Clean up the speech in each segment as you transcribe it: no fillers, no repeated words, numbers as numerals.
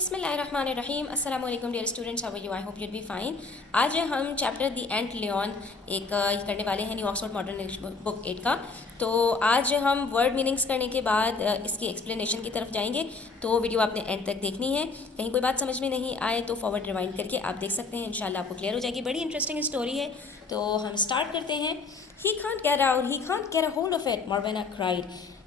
बिस्मिल्लाहिर्रहमानिर्रहीम अस्सलाम वालेकुम dear students, how are you? I hope you'll be fine. आज हम चैप्टर दी एंट लियोन करने वाले हैं new Oxford modern English book 8 का। तो आज हम वर्ड मीनिंग्स करने के बाद इसकी एक्सप्लेनेशन की तरफ जाएंगे। तो वीडियो आपने एंड तक देखनी है। कहीं कोई बात समझ में नहीं आए तो फॉरवर्ड रिवाइंड करके आप देख सकते हैं, इंशाल्लाह आपको क्लियर हो जाएगी। बड़ी इंटरेस्टिंग स्टोरी है, तो हम स्टार्ट करते हैं। He can't get a hold of it, Morwenna cried.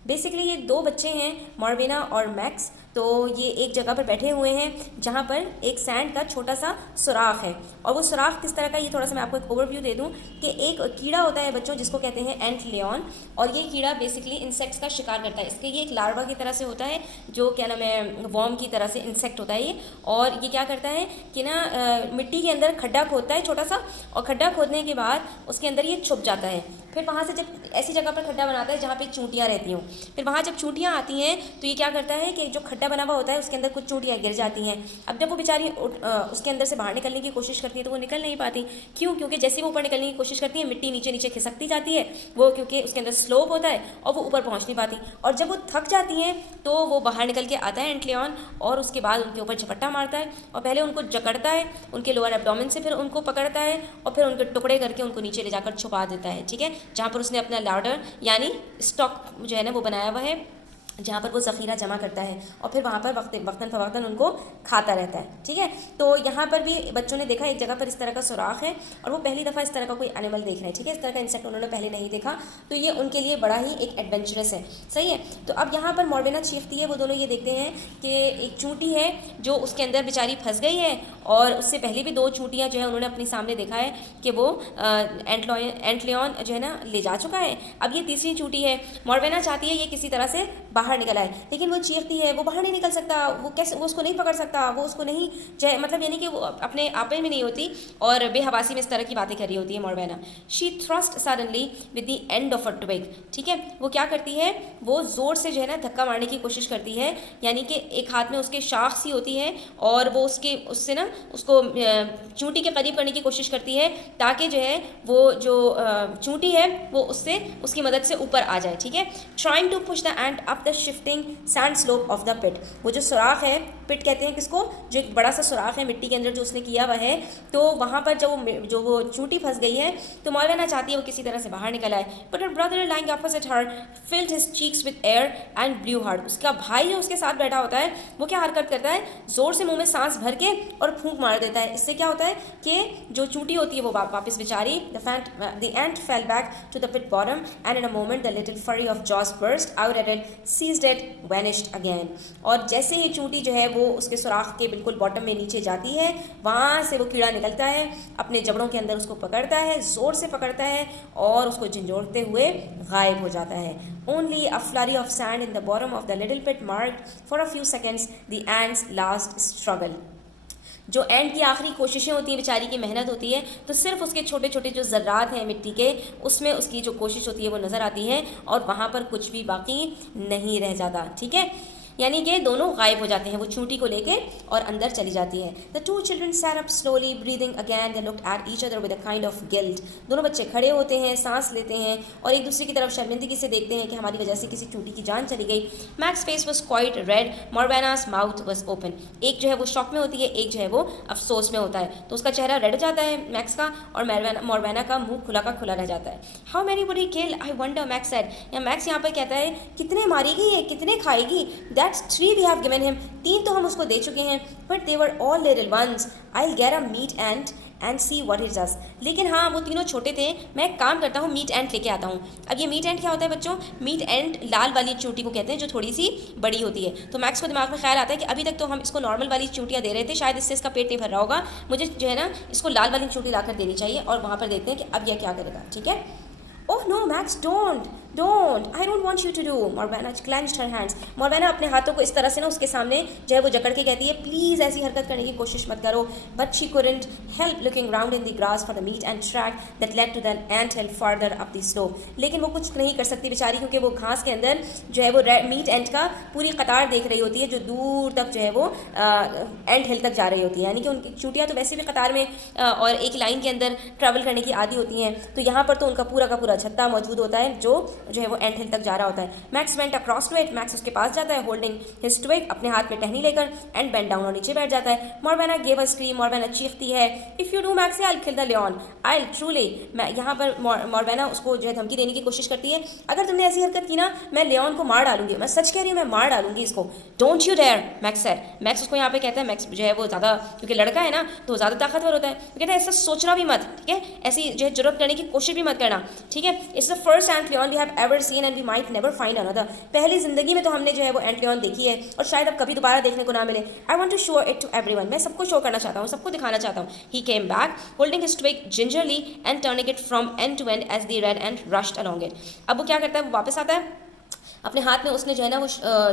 Basically ये दो बच्चे हैं, मॉर्वेना और मैक्स। तो ये एक जगह पर बैठे हुए हैं जहाँ पर एक सैंड का छोटा सा सुराख है। और वो सुराख किस तरह का, ये थोड़ा सा मैं आपको एक ओवरव्यू दे दूँ कि एक कीड़ा होता है बच्चों, जिसको कहते हैं एंट लियोन। और ये कीड़ा बेसिकली इंसेक्ट्स का शिकार करता है। इसके ये एक लार्वा की तरह से होता है, जो क्या नाम है, वॉर्म की तरह से इंसेक्ट होता है ये। और ये क्या करता है कि ना मिट्टी के अंदर खड्डा खोदता है छोटा सा, और खड्डा खोदने के बाद उसके अंदर ये छुप जाता है। फिर वहाँ से जब ऐसी जगह पर खड्डा बनाता है जहाँ पे चूंटियाँ रहती हों, फिर वहाँ जब चूंटियाँ आती हैं तो ये क्या करता है कि जो खड्डा बना हुआ होता है उसके अंदर कुछ चूंटियाँ गिर जाती हैं। अब जब वो बेचारी उसके अंदर से बाहर निकलने की कोशिश करती है तो वो निकल नहीं पाती। क्यों? क्योंकि जैसे वो ऊपर निकलने की कोशिश करती है मिट्टी नीचे नीचे खिसकती जाती है वो, क्योंकि उसके अंदर स्लोप होता है और वो ऊपर पहुँच नहीं पाती। और जब वो थक जाती हैं तो वो बाहर निकल के आता है एंट लियोन, और उसके बाद उनके ऊपर झपट्टा मारता है और पहले उनको जकड़ता है उनके लोअर एब्डोमेन से, फिर उनको पकड़ता है और फिर उनके टुकड़े करके उनको नीचे ले जाकर छुपा देता है। ठीक है, जहाँ पर उसने अपना लार्डर यानी स्टॉक जो है ना वो बनाया हुआ है, जहाँ पर वो ज़ख़ीरा जमा करता है और फिर वहाँ पर वक्तन फ़वक्तन उनको खाता रहता है। ठीक है, तो यहाँ पर भी बच्चों ने देखा एक जगह पर इस तरह का सुराख है और वो पहली दफ़ा इस तरह का कोई एनिमल देख रहे हैं। ठीक है, इस तरह का इंसेक्ट उन्होंने पहले नहीं देखा, तो ये उनके लिए बड़ा ही एक एडवेंचरस है। सही है, तो अब यहाँ पर मॉर्वेना चीखती है। वो दोनों ये देखते हैं कि एक चूंटी है जो उसके अंदर बेचारी फंस गई है, और उससे पहले भी दो चूंटियाँ जो है उन्होंने अपने सामने देखा है कि वो एंट लियोन जो है ना ले जा चुका है। अब ये तीसरी चूंटी है। मॉर्वेना चाहती है ये किसी तरह से बाहर निकल आए, लेकिन वो चीखती है, वो बाहर नहीं निकल सकता, वो कैसे, वो उसको नहीं पकड़ सकता, वो उसको नहीं मतलब यानी कि वो अपने आपे में नहीं होती और बेहवासी में इस तरह की बातें कर रही होती है Morwenna. She thrust suddenly with the end of a twig. ठीक है, वो क्या करती है, वो ज़ोर से जो है ना धक्का मारने की कोशिश करती है, यानी कि एक हाथ में उसके शाख सी होती है और वो उससे ना उसको चूंटी के करीब करने की कोशिश करती है, ताकि जो है वो जो चूंटी है वो उससे उसकी मदद से ऊपर आ जाए। ठीक है, trying to push the ant up the shifting sand slope of the pit. वो जो सुराख है, पिट कहते हैं किसको, जो एक बड़ा सा सुराख है मिट्टी के अंदर जो उसने किया हुआ है, तो वहाँ पर जो वो चूंटी फंस गई है, तो मॉर्वेना चाहती है वो किसी तरह से बाहर निकल आए। But her brother lying opposite her field his cheeks with air and blue hard. उसका भाई जो उसके साथ बैठा होता है वो क्या हरकत करता है, जोर से मुंह में सांस भर के और फूंक मार देता है। इससे क्या होता है कि जो चूंटी होती है वो वापस बेचारी, the ant fell back to the pit bottom and in a moment the little furry of jaws burst out at it, seized it, vanished again। और जैसे ही चूंटी जो है वो उसके सुराख के बिल्कुल बॉटम में नीचे जाती है, वहाँ से वो कीड़ा निकलता है, अपने जबड़ों के अंदर उसको पकड़ता है, जोर से पकड़ता है और उसको झंझोड़ते हुए गायब हो जाता है। Only a flurry of sand in the bottom of the little pit marked for a few seconds the ant's last struggle। जो एंड की आखिरी कोशिशें होती हैं, बेचारी की मेहनत होती है, तो सिर्फ उसके छोटे छोटे जो ज़र्रात हैं मिट्टी के, उसमें उसकी जो कोशिश होती है वो नज़र आती है और वहाँ पर कुछ भी बाकी नहीं रह जाता। ठीक है, यानी कि दोनों गायब हो जाते हैं, वो चूंटी को लेके और अंदर चली जाती है। The two children sat up slowly breathing again, they looked at each other with a kind of guilt. दोनों बच्चे खड़े होते हैं, सांस लेते हैं और एक दूसरे की तरफ शर्मिंदगी से देखते हैं कि हमारी वजह से किसी चूंटी की जान चली गई। Max face was quite red, Morwenna's mouth was open. एक जो है वो शॉक में होती है, एक जो है वो अफसोस में होता है, तो उसका चेहरा रेड जाता है मैक्स का, और मॉर्वेना का मुंह खुला का खुला रह जाता है। How many would he kill, I wonder, max said. या मैक्स यहाँ पर कहता है कितने मारेगी ये, कितने खाएगी। That's 3 we have given him, 3 तो हम उसको दे चुके हैं, but they were all little ones, I'll get a meat ant and see what it does। लेकिन हाँ वो तीनों छोटे थे, मैं एक काम करता हूँ मीट एंट लेके आता हूँ। अब ये मीट एंट क्या होता है बच्चों, मीट एंट लाल वाली चूंटी को कहते हैं जो थोड़ी सी बड़ी होती है। तो मैक्स को दिमाग में ख्याल आता है कि अभी तक तो हम इसको नॉर्मल वाली चूंटियाँ दे रहे थे, शायद इससे इसका पेट नहीं भर रहा होगा, मुझे जो है ना इसको लाल वाली चूंटी ला कर देनी चाहिए, और वहाँ पर देखते हैं कि अब यह क्या करेगा। ठीक है, oh no Max, don't I don't want you to do. Morwenna clenched her hands. Morwenna अपने हाथों को इस तरह से ना उसके सामने जो है वो जकड़ के कहती है, प्लीज़ ऐसी हरकत करने की कोशिश मत करो। But she couldn't help looking round in the grass for the meat and track that led to the ant hill further up the slope. लेकिन वो कुछ नहीं कर सकती बेचारी, क्योंकि वो घास के अंदर जो है वो मीट एंट का पूरी कतार देख रही होती है जो दूर तक जो है वो एंट हिल तक जा रही होती है। यानी कि उनकी चूंटियाँ तो वैसे भी कतार में और एक लाइन के अंदर ट्रैवल करने की आदि होती हैं, तो यहाँ पर तो उनका पूरा का पूरा छत्ता मौजूद होता है जो जो है वो एंट हिल तक जा रहा होता है. Max went across to it, Max उसके पास जाता है, होल्डिंग हिज ट्विग, अपने हाथ में टहनी लेकर, एंड बेंड डाउन, और नीचे बैठ जाता है. मॉर्वेना गेव अ स्क्रीम, मॉर्वेना चीखती है, if you do Max I will kill the lion, I will truly. मैं यहाँ पर मॉर्वेना उसको जो है धमकी देने की कोशिश करती है, अगर तुमने ऐसी हरकत की ना मैं लियोन को मार डालूंगी, मैं सच कह रही हूँ, मैं मार डालूंगी इसको. Don't you dare, Max sir. Max उसको यहाँ पे कहता है, मैक्स जो है वो ज़्यादा, क्योंकि लड़का है ना तो ज़्यादा ताकतवर होता है, तो कहता है ऐसा सोचना भी मत, ठीक है, ऐसी जो है जुर्रत करने की कोशिश भी मत करना, ठीक है. It's the first ant lion we have ever seen and we might never find another. पहली जिंदगी में तो हमने जो है वो एंट लियोन देखी है और शायद अब कभी दोबारा देखने को ना मिले. I want to show it to everyone, मैं सबको शो करना चाहता हूँ, सबको दिखाना चाहता हूँ. He came back holding his twig gingerly and turning it from end to end as the red ant rushed along it. अब वो क्या करता है, वो वापस आता है, अपने हाथ में उसने जो है ना वो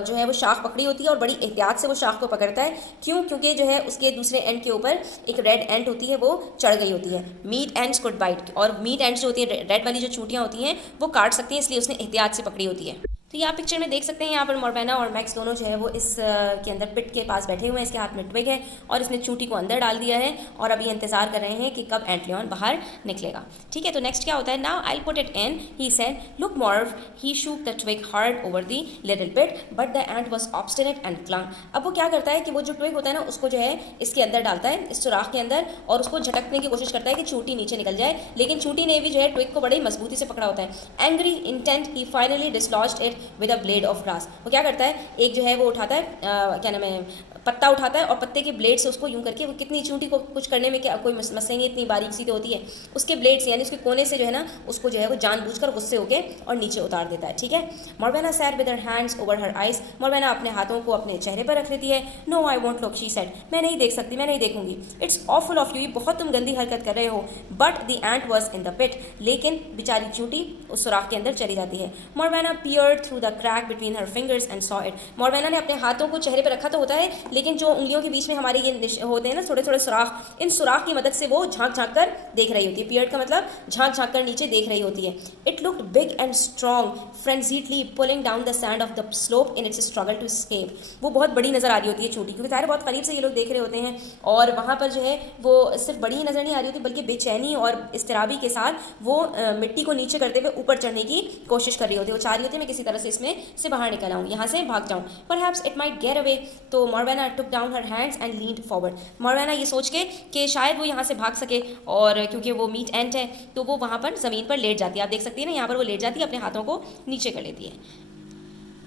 जो है वो शाख पकड़ी होती है और बड़ी एहतियात से वो शाख को पकड़ता है. क्यों? क्योंकि जो है उसके दूसरे एंड के ऊपर एक रेड एंड होती है, वो चढ़ गई होती है. मीट एंड्स कुड बाइट, और मीट एंड्स जो होती है, रेड वाली जो चूटियाँ होती हैं वो काट सकती हैं, इसलिए उसने एहतियात से पकड़ी होती है. तो ये आप पिक्चर में देख सकते हैं, यहाँ पर मॉर्वेना और मैक्स दोनों जो है वो इस के अंदर पिट के पास बैठे हुए हैं, इसके हाथ में ट्विग है और इसने चूटी को अंदर डाल दिया है और अभी इंतजार कर रहे हैं कि कब एंट लियोन बाहर निकलेगा. ठीक है, तो नेक्स्ट क्या होता है, now I will put it in, he said, look Morv, he shook the twig hard over the little pit but the ant was obstinate and clung. अब वो क्या करता है कि वो जो ट्विग होता है ना उसको जो है इसके अंदर डालता है, इस सुराख के अंदर, और उसको झटकने की कोशिश करता है कि चूटी नीचे निकल जाए, लेकिन चूटी ने भी जो है ट्विग को बड़ी मजबूती से पकड़ा होता है. Angry intent he finally dislodged it with a blade of grass. वो क्या करता है, एक जो है वो उठाता है, क्या नाम है, पत्ता उठाता है और पत्ते के ब्लेड से उसको यूं करके, वो कितनी चूंटी को कुछ करने में क्या कोई मसले नहीं, इतनी बारीक सी तो होती है, उसके ब्लेड से यानी उसके कोने से जो है ना उसको जो है वो जानबूझकर गुस्से होके और नीचे उतार देता है. ठीक है, Morwenna sat with her hands over her eyes, Morwenna अपने हाथों को अपने चेहरे पर रख लेती है. No I won't look, she said, मैं नहीं देख सकती, मैं नहीं देखूंगी. इट्स ऑफुल ऑफ यू, बहुत तुम गंदी हरकत कर रहे हो. But the ant was in the pit, लेकिन बेचारी चूंटी उस सुराख के अंदर चली जाती है. Morwenna peered through the crack between her fingers and saw it. Morwenna ने अपने हाथों को चेहरे पर रखा तो होता है, लेकिन जो उंगलियों के बीच में हमारे ये होते हैं ना थोड़े थोड़े सुराख, इन सुराख की मदद से वो झांक झांक कर देख रही होती है. पियर्ड का मतलब झांक झांक कर नीचे देख रही होती है. It looked big and strong frenziedly pulling down the sand of the slope in its struggle to escape. वो बहुत बड़ी नजर आ रही होती है चूटी, क्योंकि सारे बहुत करीब से ये लोग देख रहे होते हैं और वहाँ पर जो है वो सिर्फ बड़ी ही नजर नहीं आ रही होती, बल्कि बेचैनी और इस्तिराबी के साथ वो मिट्टी को नीचे करते हुए ऊपर चढ़ने की कोशिश कर रही होती है. वो चाह रही होती है मैं किसी तरह से इसमें से बाहर निकल आऊँ, यहाँ से भाग जाऊँ. Perhaps it might get away. तो Morwenna took down her hands and leaned forward. Morwenna ये सोच के कि शायद वो यहाँ से भाग सके, और क्योंकि वो मीट एंट है तो वो वहाँ पर ज़मीन पर लेट जाती है. आप देख सकती है ना, यहाँ पर वो लेट जाती है, अपने हाथों को नीचे कर लेती है.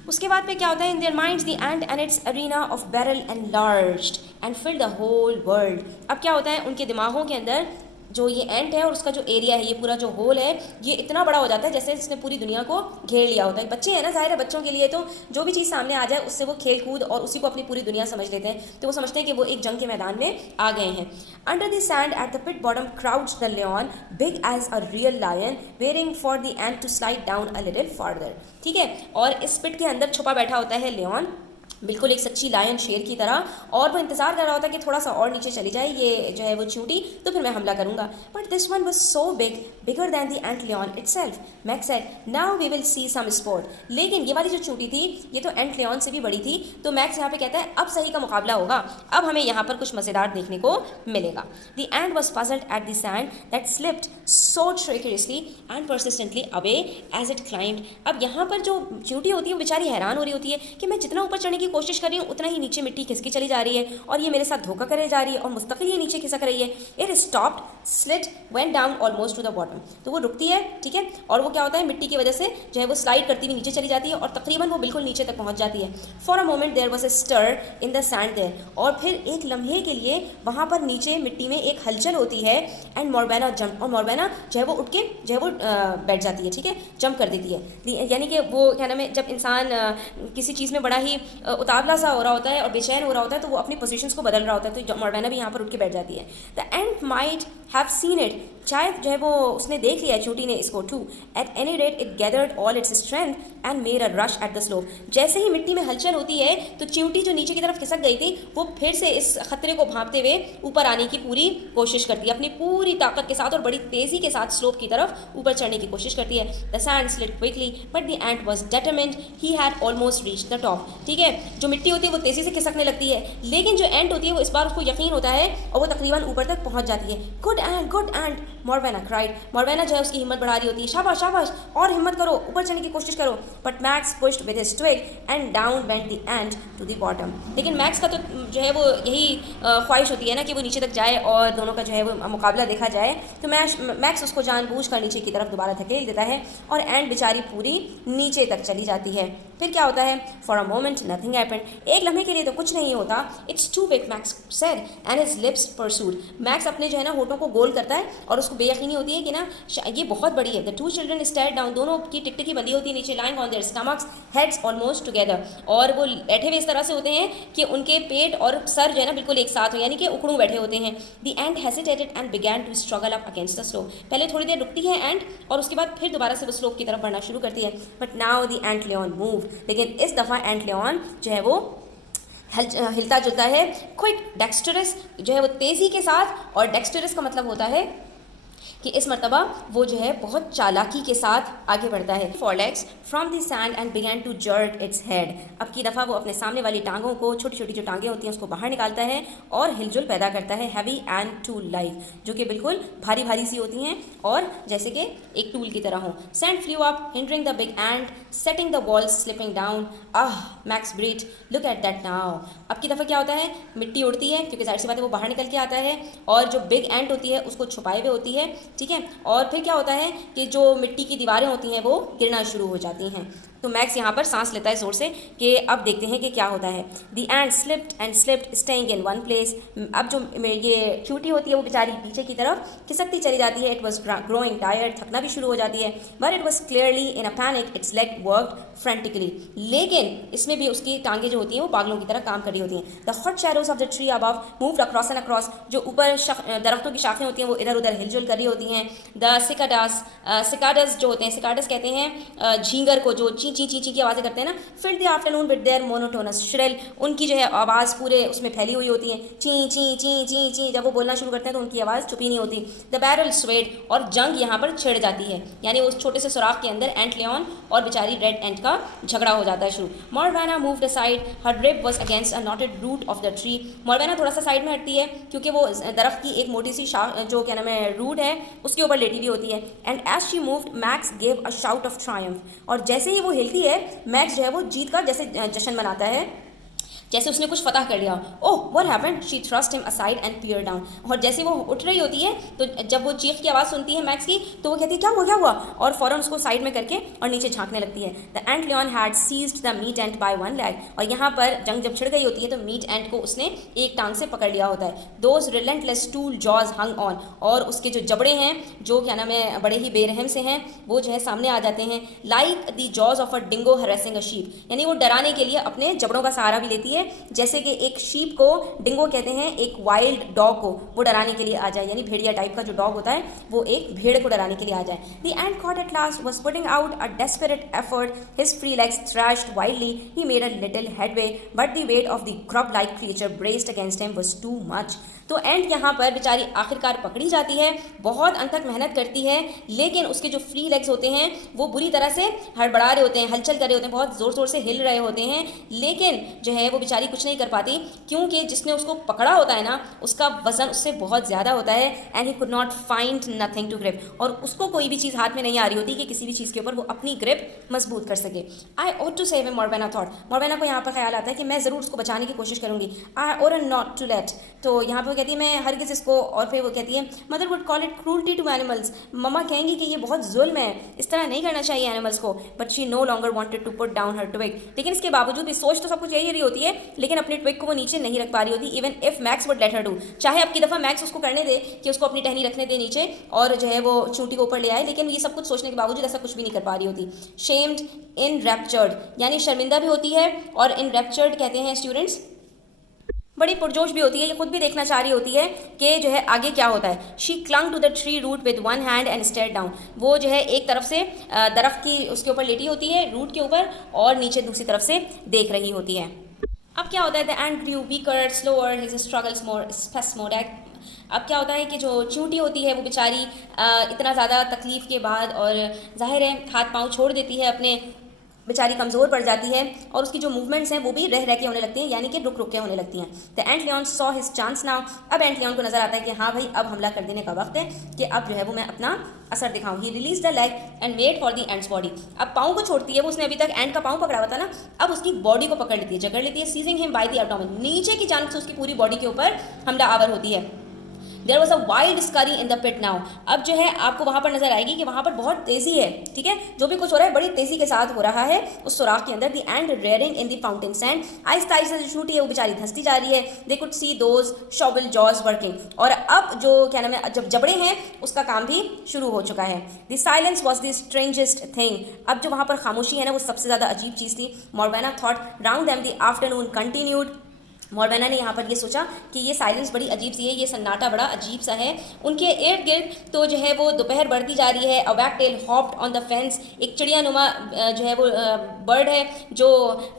उसके बाद पे क्या होता है, in their minds the ant and its arena of barrel enlarged and filled the whole world. अब क्या होता है, उनके दिमागों के अंदर जो ये एंट है और उसका जो एरिया है, ये पूरा जो होल है, ये इतना बड़ा हो जाता है जैसे इसने पूरी दुनिया को घेर लिया होता है. बच्चे हैं ना, जाहिर है बच्चों के लिए तो जो भी चीज़ सामने आ जाए उससे वो खेल कूद और उसी को अपनी पूरी दुनिया समझ लेते हैं. तो वो समझते हैं कि वो एक जंग के मैदान में आ गए हैं. Under the sand at the pit bottom crouched the lion big as a real lion waiting for the ant to slide down a little farther. ठीक है, और इस पिट के अंदर छुपा बैठा होता है लियोन, बिल्कुल एक सच्ची लायन शेर की तरह, और वो इंतजार कर रहा होता है कि थोड़ा सा और नीचे चली जाए ये जो है वो चूंटी, तो फिर मैं हमला करूंगा. But this one was so big, bigger than the ant lion itself. Max said, now we will see some sport. लेकिन ये वाली जो चूंटी थी ये तो एंट लियोन से भी बड़ी थी. तो मैक्स यहाँ पे कहता है अब सही का मुकाबला होगा, अब हमें यहाँ पर कुछ मज़ेदार देखने को मिलेगा. The ant was puzzled at the sand that slipped so treacherously and persistently away as it climbed. अब यहाँ पर जो चूंटी होती है वो बेचारी हैरान हो रही होती है कि मैं जितना ऊपर चढ़ने की कोशिश कर रही हूँ उतना ही नीचे मिट्टी खिसकी चली जा रही है और ये मेरे साथ धोखा करे जा रही है और मुस्तकिल ये नीचे खिसक रही है. It stopped, slit, went down almost two the bottom. तो वो रुकती है, ठीक है, और वो क्या होता है, मिट्टी की वजह से जो है वो स्लाइड करती हुई नीचे चली जाती है और तकरीबन वो बिल्कुल नीचे तक पहुंच जाती है. For a moment there was a stir in the sand there. और फिर एक लम्हे के लिए वहाँ पर नीचे मिट्टी में एक हलचल होती है. एंड मॉर्वेना जंप, और मॉर्वेना जो है वो उठ के जो है वो बैठ जाती है, ठीक है, जंप कर देती है. यानी कि वो क्या नाम है, जब इंसान किसी चीज़ में बड़ा ही उतावला सा हो रहा होता है और बेचैन हो रहा होता है तो वो अपनी पोजीशंस को बदल रहा होता है. तो मॉर्वेना भी यहाँ पर उठ के बैठ जाती है. The ant might have seen it, शायद जो है वो उसने देख लिया चूंटी ने इसको टू. At any rate it gathered all its strength and made a rush at the slope. जैसे ही मिट्टी में हलचल होती है तो चूंटी जो नीचे की तरफ खिसक गई थी वो फिर से इस खतरे को भांपते हुए ऊपर आने की पूरी कोशिश करती है, अपनी पूरी ताकत के साथ और बड़ी तेजी के साथ स्लोप की तरफ ऊपर चढ़ने की कोशिश करती है. The sand slid quickly but the ant was determined, he had almost reached the top. ठीक है, जो मिट्टी होती है वो तेजी से खिसकने लगती है, लेकिन जो एंट होती है वो इस बार उसको यकीन होता है और वो तकरीबन ऊपर तक पहुंच जाती है. गुड एंट मॉर्वेना क्राइड। मॉर्वेना जो है उसकी हिम्मत बढ़ा रही होती है, शाबाश शाबाश और हिम्मत करो, ऊपर चढ़ने की कोशिश करो। But Max pushed with his twig and down went the ant to the bottom. लेकिन मैक्स का तो जो है वो यही ख्वाहिश होती है ना कि वो नीचे तक जाए और दोनों का जो है वो मुकाबला देखा जाए। तो मैक्स उसको जानबूझकर नीचे की तरफ दोबारा धकेल देता है और एंट बेचारी पूरी नीचे तक चली जाती है। फिर क्या होता है? For a moment nothing happened, एक लम्हे के लिए तो कुछ नहीं होता। It's too big Max said and his lips pursed. Max अपने जो है ना होठों को गोल करता है और उसको बेयकीनी होती है कि ना ये बहुत बड़ी है। The two children stared down, दोनों की टिकटिकी बंधी होती है नीचे, lying on their stomachs heads almost together, और वो बैठे हुए इस तरह से होते हैं कि उनके पेट और सर जो है ना बिल्कुल एक साथ हो, यानी कि उखड़ू बैठे होते हैं। The ant hesitated and began to struggle up against the slope. पहले थोड़ी देर रुकती है एंट और उसके बाद फिर दोबारा से वो स्लोप की तरफ बढ़ना शुरू करती है। But now the ant lion move, लेकिन इस दफ़ा एंट लियोन जो है वो हिलता जुलता है। क्विक डेक्स्टरस, जो है वो तेज़ी के साथ, और डेक्स्टरस का मतलब होता है कि इस मरतबा वो जो है बहुत चालाकी के साथ आगे बढ़ता है। Forelegs from the sand and began to jerk its head. अब की दफ़ा वो अपने सामने वाली टांगों को, छोटी छोटी जो टांगें होती हैं उसको बाहर निकालता है और हिलजुल पैदा करता है। हैवी एंड टूल लाइक, जो कि बिल्कुल भारी भारी सी होती हैं और जैसे कि एक टूल की तरह हो। Sand flew up hindering the big ant setting the walls slipping down. Max breathe look at that now. अब की दफ़ा क्या होता है? मिट्टी उड़ती है क्योंकि जाहिर सी बात है वो बाहर निकल के आता है और जो बिग एंट होती है उसको छुपाए हुए होती है, ठीक है। और फिर क्या होता है कि जो मिट्टी की दीवारें होती हैं वो गिरना शुरू हो जाती हैं। तो मैक्स यहाँ पर सांस लेता है ज़ोर से कि अब देखते हैं कि क्या होता है। The ant slipped and slipped staying in one place. अब जो ये क्यूटी होती है वो बेचारी पीछे की तरफ खिसकती चली जाती है। इट वॉज ग्रोइंग टायर्ड, थकना भी शुरू हो जाती है। But it was clearly in a panic, it's leg worked frantically. लेकिन इसमें भी उसकी टांगें जो होती हैं वो पागलों की तरह काम कर रही होती हैं। The hot shadows of the tree above moved across and across. जो ऊपर दरख्तों की शाखें होती हैं वो इधर उधर हिलजुल कर रही होती हैं। द सिकाडस जो होते हैं, सिकाडस कहते हैं झींगर को, जो ची ची ची ची की आवाज़ें करते हैं ना। फिर the afternoon with their monotonous shrill, उनकी जो है आवाज़ पूरे उसमें फैली हुई होती है, ची ची ची ची ची। जब वो बोलना शुरू करते हैं तो उनकी आवाज़ छुपी नहीं होती। द बैरल स्वेड, और जंग यहाँ पर छिड़ जाती है, यानी उस छोटे से सुराख के अंदर एंट लियोन और बेचारी रेड एंट का झगड़ा हो जाता है शुरू। Morwenna moved aside, her rib was against a knotted root of the tree. Morwenna थोड़ा सा साइड में हटती है क्योंकि वो दरख्त की एक मोटी सी शाख, जो क्या नाम है, रूट है, उसके ऊपर लेटी हुई होती है। And as she moved Max gave a shout of triumph, और जैसे ही वो हिलती है मैक्स जो है वो जीत का जैसे जश्न मनाता है, जैसे उसने कुछ फतह कर लिया। Oh what happened, she thrust him aside and peer down. और जैसे वो उठ रही होती है तो जब वो चीख की आवाज़ सुनती है मैक्स की, तो वो कहती है क्या हुआ क्या हुआ, और फ़ौरन उसको साइड में करके और नीचे झांकने लगती है। The ant lion had seized the meat ant by one leg, और यहाँ पर जंग जब छिड़ गई होती है तो मीट एंट को उसने एक टांग से पकड़ लिया होता है। Those relentless tool jaws hung on, और उसके जो जबड़े हैं, जो क्या नाम है बड़े ही बेरहम से हैं, वो जो है सामने आ जाते हैं। Like the jaws of a dingo harassing a sheep, यानी वो डराने के लिए अपने जबड़ों का सहारा भी लेती है, जैसे कि एक शीप को डिंगो कहते हैं, एक वाइल्ड डॉग को वो डराने के लिए आ जाए, यानी भेड़िया टाइप का जो डॉग होता है वो एक भेड़ को डराने के लिए आ जाए। The ant caught at last was putting out a desperate effort, his free legs thrashed wildly, he made a little headway, but the weight of the crab-like creature braced against him was too much. तो एंट यहाँ पर बेचारी आखिरकार पकड़ी जाती है, बहुत अंत तक मेहनत करती है, लेकिन उसके जो फ्री लेग्स होते हैं वो बुरी तरह से हड़बड़ा रहे होते हैं, हलचल कर रहे होते हैं, बहुत ज़ोर ज़ोर से हिल रहे होते हैं, लेकिन जो है वो बेचारी कुछ नहीं कर पाती, क्योंकि जिसने उसको पकड़ा होता है ना उसका वजन उससे बहुत ज़्यादा होता है। And he could not find nothing to grip, और उसको कोई भी चीज़ हाथ में नहीं आ रही होती कि किसी भी चीज़ के ऊपर वो अपनी ग्रिप मजबूत कर सके। I ought to save him, Morwenna thought. Morwenna को यहाँ पर ख्याल आता है कि मैं ज़रूर उसको बचाने की कोशिश करूँगी। आई और नॉट टू लेट, तो यहाँ पर वो कहती है मैं हरगिज़ इसको, और फिर वो कहती है mother would call it cruelty to animals, मम्मा कहेंगी कि ये बहुत जुल्म है, इस तरह नहीं करना चाहिए एनिमल्स को। But she no longer wanted to put down her twig, लेकिन इसके बावजूद भी सोच तो सब कुछ यही रही होती है, लेकिन अपने ट्विग को वो नीचे नहीं रख पा रही होती। Even if max would let her do, चाहे अब की दफ़ा मैक्स उसको करने दे कि उसको अपनी टहनी रखने दे नीचे और जो है वो चूंटी को ऊपर ले आए, लेकिन ये सब कुछ सोचने के बावजूद ऐसा कुछ भी नहीं कर पा रही होती। शेम्ड इन रैप्चर्ड, यानी शर्मिंदा भी होती है, और इन रैप्चर्ड कहते हैं स्टूडेंट्स बड़ी पुरजोश भी होती है, ये खुद भी देखना चाह रही होती है कि जो है आगे क्या होता है। She clung to the tree root with one hand and stared down, वो जो है एक तरफ से दरख्त की उसके ऊपर लेटी होती है रूट के ऊपर, और नीचे दूसरी तरफ से देख रही होती है। अब क्या होता है, the ant grew weaker slower, his struggles more spasmodic. अब क्या होता है कि जो चूंटी होती है वो बेचारी इतना ज़्यादा तकलीफ़ के बाद और ज़ाहिर है हाथ पाँव छोड़ देती है अपने, बेचारी कमज़ोर पड़ जाती है और उसकी जो मूवमेंट्स हैं वो भी रह रह के होने लगती हैं, यानी कि रुक रुक के होने लगती हैं। The ant Leon saw his chance now, अब एंट लियॉन को नजर आता है कि हाँ भाई अब हमला कर देने का वक्त है, कि अब जो है वो मैं अपना असर दिखाऊं। He release the leg and made for the ant's body, अब पाँव को छोड़ती है वो, उसने अभी तक एंट का पाँव पकड़ा हुआ था ना, अब उसकी बॉडी को पकड़ लेती है, जकड़ लेती है, seizing him by the abdomen, नीचे की जानिब से उसकी पूरी बॉडी के ऊपर हमला आवर होती है। There was a wild scurry in the pit now, अब जो है आपको वहाँ पर नजर आएगी कि वहाँ पर बहुत तेज़ी है, ठीक है, जो भी कुछ हो रहा है बड़ी तेज़ी के साथ हो रहा है उस सुराख के अंदर। The end rearing in the fountain sand, आहिस्ता आहिस्ता जो चूटी है वो बेचारी धंसती जा रही है। They could see those shovel jaws working, और अब जो क्या नाम है जब जबड़े हैं उसका काम भी शुरू हो चुका है। The silence was the strangest thing, अब जो वहाँ पर खामोशी है ना वो सबसे ज़्यादा अजीब चीज़ थी। Morwenna thought round them the afternoon continued, Morwenna ने यहाँ पर ये सोचा कि ये साइलेंस बड़ी अजीब सी है, ये सन्नाटा बड़ा अजीब सा है उनके इर्द गिर्द। तो जो है वो दोपहर बढ़ती जा रही है। A wagtail hopped on the fence, एक चिड़िया नुमा जो है वो बर्ड है जो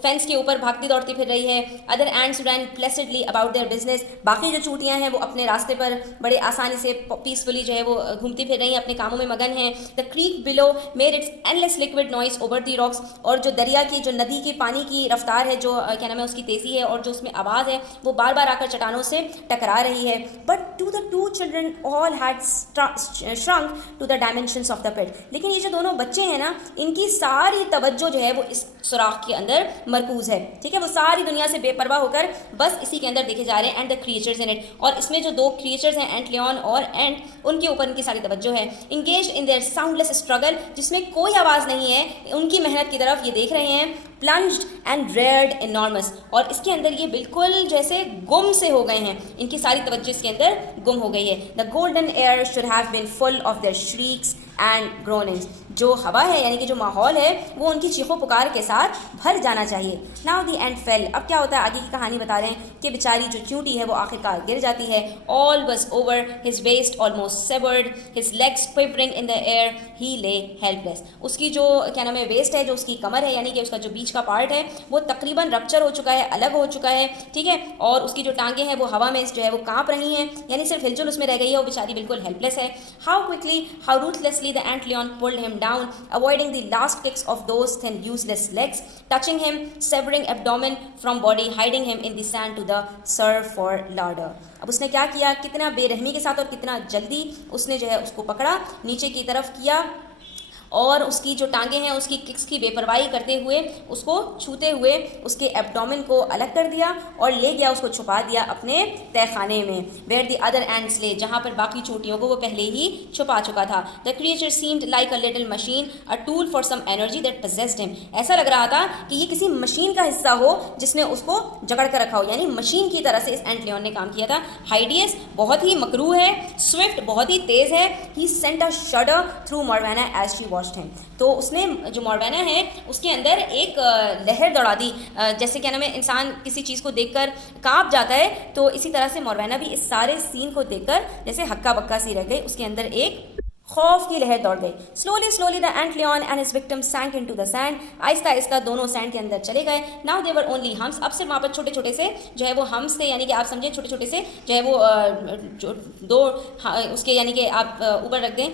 फेंस के ऊपर भागती दौड़ती फिर रही है। Other ants ran placidly about their business, बाकी जो चूटियाँ हैं वो अपने रास्ते पर बड़े आसानी से पीसफुली जो है वो घूमती फिर रही हैं, अपने कामों में मगन हैं। The creek below made it's endless liquid noise over the rocks, और जो दरिया की जो नदी की पानी की रफ्तार है, जो क्या नाम है उसकी तेज़ी है और जो उसमें आवाज़ है वो बार बार आकर चट्टानों से टकरा रही है। But to the two children all had shrunk to the dimensions of the pit, लेकिन ये जो दोनों बच्चे हैं ना इनकी सारी तवज्जो जो है वो इस सुराख के अंदर मरकूज है, ठीक है, वो सारी दुनिया से बेपरवाह होकर बस इसी के अंदर देखे जा रहे हैं। And the creatures in it, और इसमें जो दो क्रिएचर्स हैं एंट लियॉन और एंट, उनके ऊपर उनकी सारी तवज्जो है। Engage in their soundless struggle, जिसमें कोई आवाज़ नहीं है, उनकी मेहनत की तरफ ये देख रहे हैं। प्लंज्ड एंड रेयर्ड इनॉर्मस, और इसके अंदर ये बिल्कुल जैसे गुम से हो गए हैं, इनकी सारी तवज्जो इसके अंदर गुम हो गई है। The golden air should have been full of their shrieks and groanings, जो हवा है यानी कि जो माहौल है वो उनकी चीखों पुकार के साथ भर जाना चाहिए। नाउ द एंड फेल, अब क्या होता है आगे की कहानी बता रहे हैं कि बेचारी जो चूंटी है वो आखिरकार गिर जाती है। All was over, his waist almost severed, his legs quivering in the air, he lay helpless, उसकी जो क्या नाम है वेस्ट है, जो उसकी कमर है यानी कि उसका जो बीच का पार्ट है वो तकरीबन रप्चर हो चुका है, अलग हो चुका है, ठीक है, और उसकी जो टांगे हैं वो हवा में जो है वो कांप रही हैं, यानी सिर्फ हिलजुल उसमें रह गई है, वो बेचारी बिल्कुल हेल्पलेस है। How quickly, how ruthlessly the ant Leon pulled him down, avoiding the last kicks of those thin useless legs, touching him, severing abdomen from body, hiding him in the sand to the serve for larder। अब उसने क्या किया, कितना बेरहमी के साथ और कितना जल्दी उसने जो है उसको पकड़ा, नीचे की तरफ किया और उसकी जो टांगे हैं उसकी किक्स की बेपरवाही करते हुए उसको छूते हुए उसके एब्डोमेन को अलग कर दिया और ले गया, उसको छुपा दिया अपने तहखाने में। वेयर द अदर एंड्स ले, जहाँ पर बाकी चोटियों को वो पहले ही छुपा चुका था। The creature seemed like a little machine, a tool for some energy that possessed him, ऐसा लग रहा था कि ये किसी मशीन का हिस्सा हो जिसने उसको जकड़ कर रखा हो, यानी मशीन की तरह से इस एंट लियॉन ने काम किया था। हाइडियस बहुत ही मकरू है, स्विफ्ट बहुत ही तेज है। He sent a shudder through Morwenna as she watched him, तो उसने जो मॉर्वेना है उसके अंदर एक लहर दौड़ा दी, जैसे क्या नाम है इंसान किसी चीज़ को देखकर कांप जाता है, तो इसी तरह से मॉर्वेना भी इस सारे सीन को देखकर जैसे हक्का बक्का सी रह गई, उसके अंदर एक खौफ की लहर दौड़ गई। Slowly slowly the ant lion and his victim sank into the sand, आहिस्ता आहिस्ता दोनों सैंड के अंदर चले गए। Now they were only hums, अब सिर्फ वहाँ पर छोटे छोटे से जो है वो हम्स थे, यानी कि आप समझे छोटे छोटे से जो है वो जो दो उसके यानी कि आप ऊपर रख दें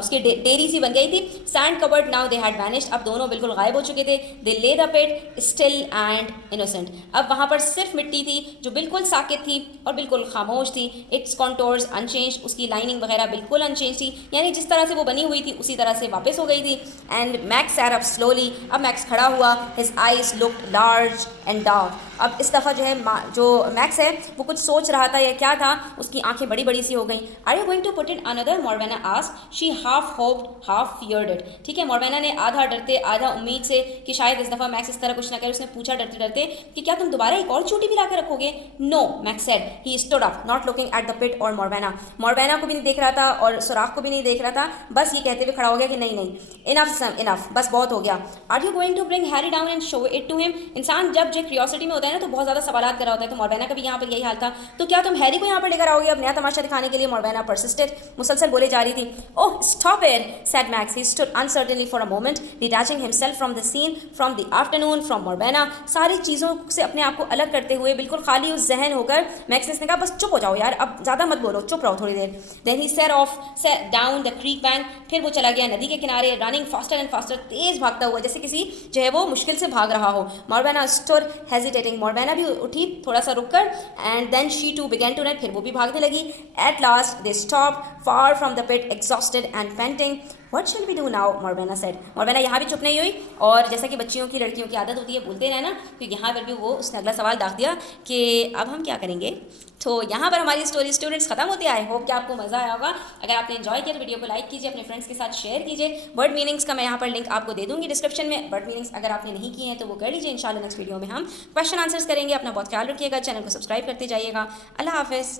उसके डेरी सी बन गई थी। Sand covered now they had vanished, अब दोनों बिल्कुल गायब हो चुके थे। They lay the pit still and innocent, अब वहाँ पर सिर्फ मिट्टी थी जो बिल्कुल साकित थी और बिल्कुल खामोश थी। इट्स कॉन्टोर्स अनचेंज, उसकी लाइनिंग वगैरह बिल्कुल अनचेंज थी, यानी जिस तरह से वो बनी हुई थी उसी तरह से वापस हो गई थी। And Max sat up slowly, अब मैक्स खड़ा हुआ। His eyes looked large and dark, अब इस दफ़ा जो है जो मैक्स है वो कुछ सोच रहा था या क्या था, उसकी आंखें बड़ी बड़ी सी हो गई। Are you going to put in another, Morwenna asked, she half hoped half feared it, ठीक है, मॉर्वेना ने आधा डरते आधा उम्मीद से कि शायद इस दफ़ा मैक्स इस तरह कुछ ना करे, उसने पूछा डरते डरते कि क्या तुम दोबारा एक और चूटी भी ला कर रखोगे। No, Max said. He stood up not looking at the pit और मॉर्वेना, मॉर्वेना को भी नहीं देख रहा था और सुराख को भी नहीं देख रहा था, बस ये कहते हुए खड़ा हो गया कि नहीं नहीं, इनफ इनफ, बस बहुत हो गया। Are you going to bring Harry down and show it to him, इंसान जब जो क्यूरियोसिटी में होता है ना तो बहुत ज़्यादा सवालात कर रहा होता है, तो मॉर्वेना का भी यहाँ पर यही हाल था। तो क्या तुम हैरी को यहाँ पर लेकर आओगे अब नया तमाशा दिखाने के लिए, मॉर्वेना परसिस्टेड, मुसलसल बोले जा रही थी। Oh stop it, said Max. He stood uncertainly for a moment, detaching himself from the scene, from the afternoon, from Morwenna, सारी चीज़ों से अपने आप को अलग करते हुए बिल्कुल खाली उस जहन होकर मैक्स ने कहा बस चुप हो जाओ यार, अब ज़्यादा मत बोलो, चुप रहो थोड़ी देर। Then he set down down the creek bank, फिर वो चला गया नदी के किनारे, रनिंग फास्टर एंड फास्टर, तेज भागता हुआ जैसे किसी जो है वो मुश्किल से भाग रहा हो। मॉर्वेना स्टूड हेजिटेटिंग, मॉर्वेना भी उठी थोड़ा सा रुक कर, and then she too began to run, फिर वो भी भागने लगी। At last they stop far from the pit exhausted and panting. What shall we do now, Morwenna said. Morwenna यहाँ भी चुप नहीं हुई, और जैसा कि बच्चियों की लड़कियों की आदत होती है बोलते रहना, तो यहाँ पर भी वो उसने अगला सवाल दाग दिया कि अब हम क्या करेंगे। तो यहाँ पर हमारी स्टोरी स्टूडेंट्स खत्म होती है। आई होप कि आपको मज़ा आया होगा। अगर आपने एंजॉय किया तो वीडियो को लाइक कीजिए, अपने फ्रेंड्स के साथ शेयर कीजिए। वर्ड मीनिंग्स का मैं यहाँ पर लिंक आपको दे दूँगी डिस्क्रिप्शन में। वर्ड मीनिंग्स अगर आपने नहीं किए हैं तो वो कर लीजिए। इंशाल्लाह नेक्स्ट वीडियो में हम क्वेश्चन आंसर्स करेंगे। अपना बहुत ख्याल रखिएगा, चैनल को सब्सक्राइब करते जाइएगा। अल्लाह हाफिज़।